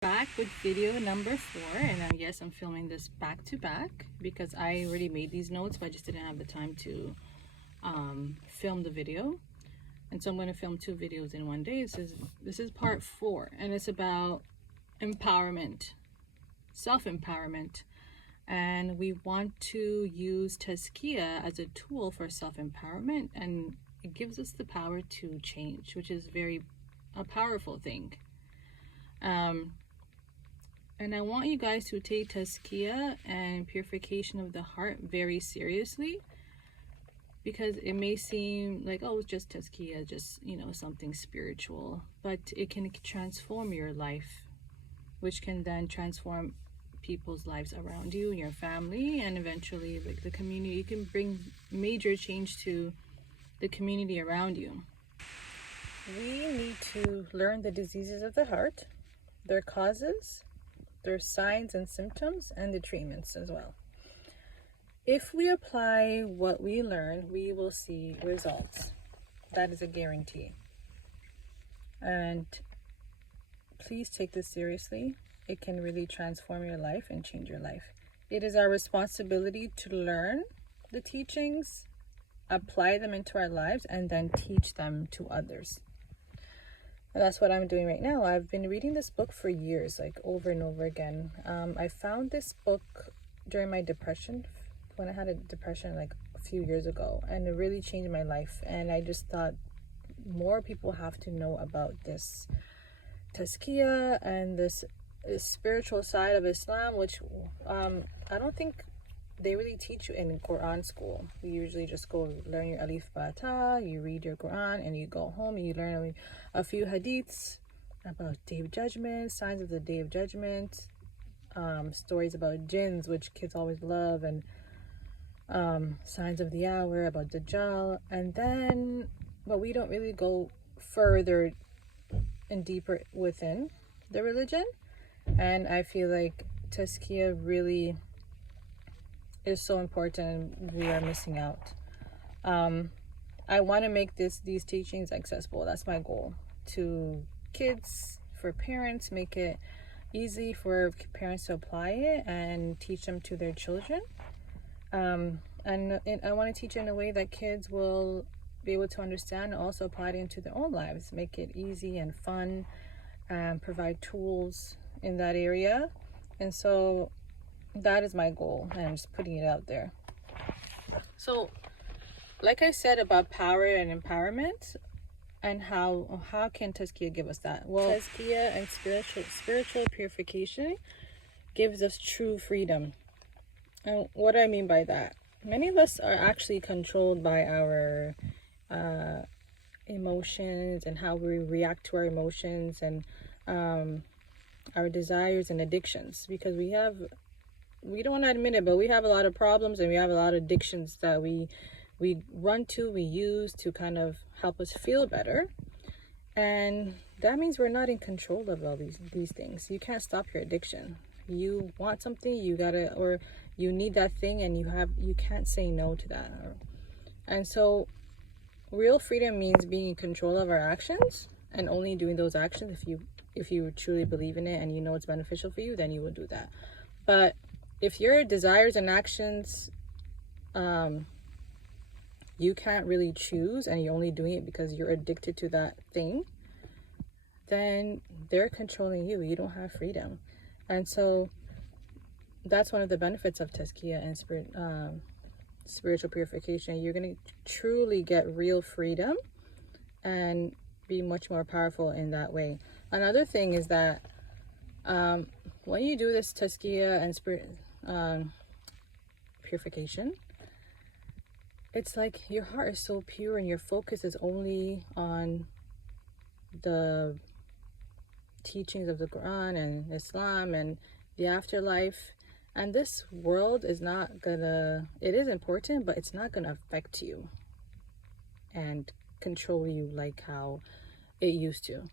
Back with video number 4, and yes, I'm filming this back to back because I already made these notes, but I just didn't have the time to film the video. And so I'm going to film 2 videos in one day. This is part 4, and it's about empowerment, self-empowerment. And we want to use Tazkiya as a tool for self-empowerment, and it gives us the power to change, which is a powerful thing. And I want you guys to take Tazkiya and purification of the heart very seriously, because it may seem like, oh, it's just Tazkiya, just, something spiritual, but it can transform your life, which can then transform people's lives around you and your family, and eventually like the community. You can bring major change to the community around you. We need to learn the diseases of the heart, their causes, their signs and symptoms, and the treatments as well. If we apply what we learn, we will see results. That is a guarantee. And please take this seriously. It can really transform your life and change your life. It is our responsibility to learn the teachings, apply them into our lives, and then teach them to others. And that's what I'm doing right now. I've been reading this book for years, like over and over again. I found this book during my depression, when I had a depression like a few years ago, and it really changed my life. And I just thought more people have to know about this Tazkiya and this spiritual side of Islam, which I don't think they really teach you in Quran school. You usually just go learn your alif ba ta, you read your Quran, and you go home and you learn a few hadiths about Day of Judgment, signs of the Day of Judgment, stories about jinns, which kids always love, and signs of the hour, about Dajjal, but we don't really go further and deeper within the religion. And I feel like Tazkiya really is so important, and we are missing out. I want to make these teachings accessible. That's my goal, to kids, for parents, make it easy for parents to apply it and teach them to their children. And I want to teach it in a way that kids will be able to understand and also apply it into their own lives, make it easy and fun, and provide tools in that area. And so that is my goal, and I'm just putting it out there. So like I said about power and empowerment, and how can Tazkiya give us that? Well, Tazkiya and spiritual purification gives us true freedom. And what do I mean by that? Many of us are actually controlled by our emotions, and how we react to our emotions, and our desires and addictions, because we don't want to admit it, but we have a lot of problems, and we have a lot of addictions that we run to, we use to kind of help us feel better. And that means we're not in control of all these things. You can't stop your addiction. You want something, or you need that thing, and you can't say no to that. And so real freedom means being in control of our actions, and only doing those actions if you truly believe in it and you know it's beneficial for you, then you will do that. But if your desires and actions, you can't really choose, and you're only doing it because you're addicted to that thing, then they're controlling you. You don't have freedom. And so that's one of the benefits of Tazkiya and spiritual purification. You're going to truly get real freedom and be much more powerful in that way. Another thing is that when you do this Tazkiya and purification, it's like your heart is so pure, and your focus is only on the teachings of the Quran and Islam and the afterlife. And this world is not gonna, it is important, but it's not gonna affect you and control you like how it used to.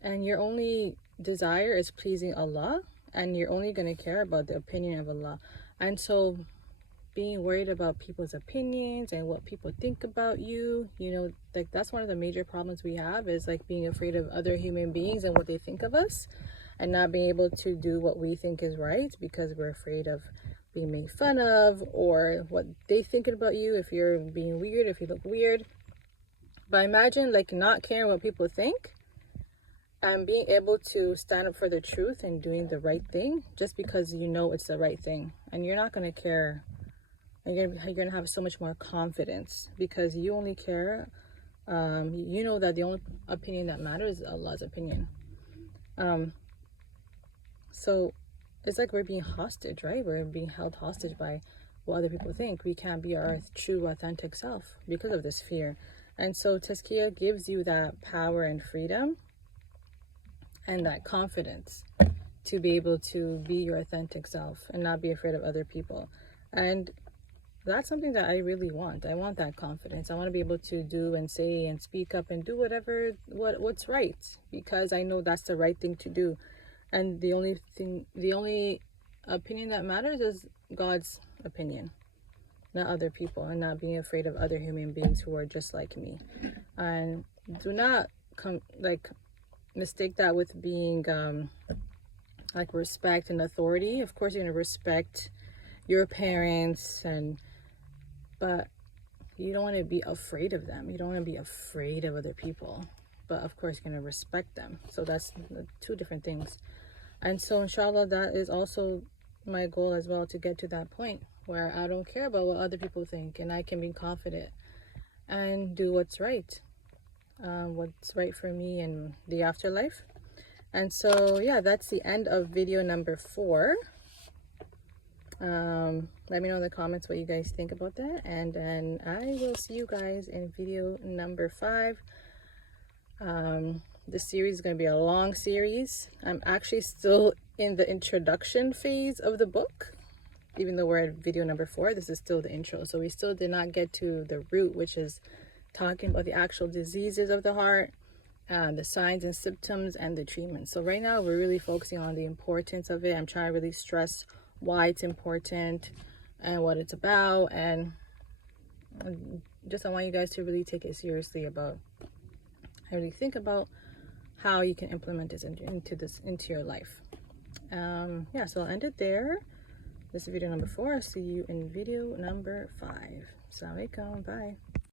And your only desire is pleasing Allah, and you're only gonna care about the opinion of Allah. And so being worried about people's opinions and what people think about you, like that's one of the major problems we have, is like being afraid of other human beings and what they think of us. and not being able to do what we think is right because we're afraid of being made fun of, or what they thinking about you, if you're being weird, if you look weird. But imagine like not caring what people think and being able to stand up for the truth and doing the right thing just because you know it's the right thing, and you're not going to care, and you're going to have so much more confidence because you only care, you know that the only opinion that matters is Allah's opinion. So it's like we're being hostage, right? We're being held hostage by what other people think. We can't be our true, authentic self because of this fear. And so Tazkiya gives you that power and freedom and that confidence to be able to be your authentic self and not be afraid of other people. And that's something that I really want. I want that confidence. I want to be able to do and say and speak up and do what's right, because I know that's the right thing to do. And the only opinion that matters is God's opinion, not other people, and not being afraid of other human beings who are just like me. And do not mistake that with being like respect and authority. Of course, you're gonna respect your parents, but you don't want to be afraid of them. You don't want to be afraid of other people, but of course you're gonna respect them. So that's two different things. And so inshallah, that is also my goal as well, to get to that point where I don't care about what other people think, and I can be confident and do what's right for me in the afterlife. And so yeah, that's the end of video number 4. Let me know in the comments what you guys think about that, and then I will see you guys in video number 5. This series is going to be a long series. I'm actually still in the introduction phase of the book. Even though we're at video number 4, this is still the intro. So we still did not get to the root, which is talking about the actual diseases of the heart, the signs and symptoms, and the treatment. So right now we're really focusing on the importance of it. I'm trying to really stress why it's important and what it's about. And just I want you guys to really take it seriously about how you think about how you can implement this into your life. Yeah, so I'll end it there. This is video number 4. I'll see you in video number 5. Assalamu alaikum. Bye.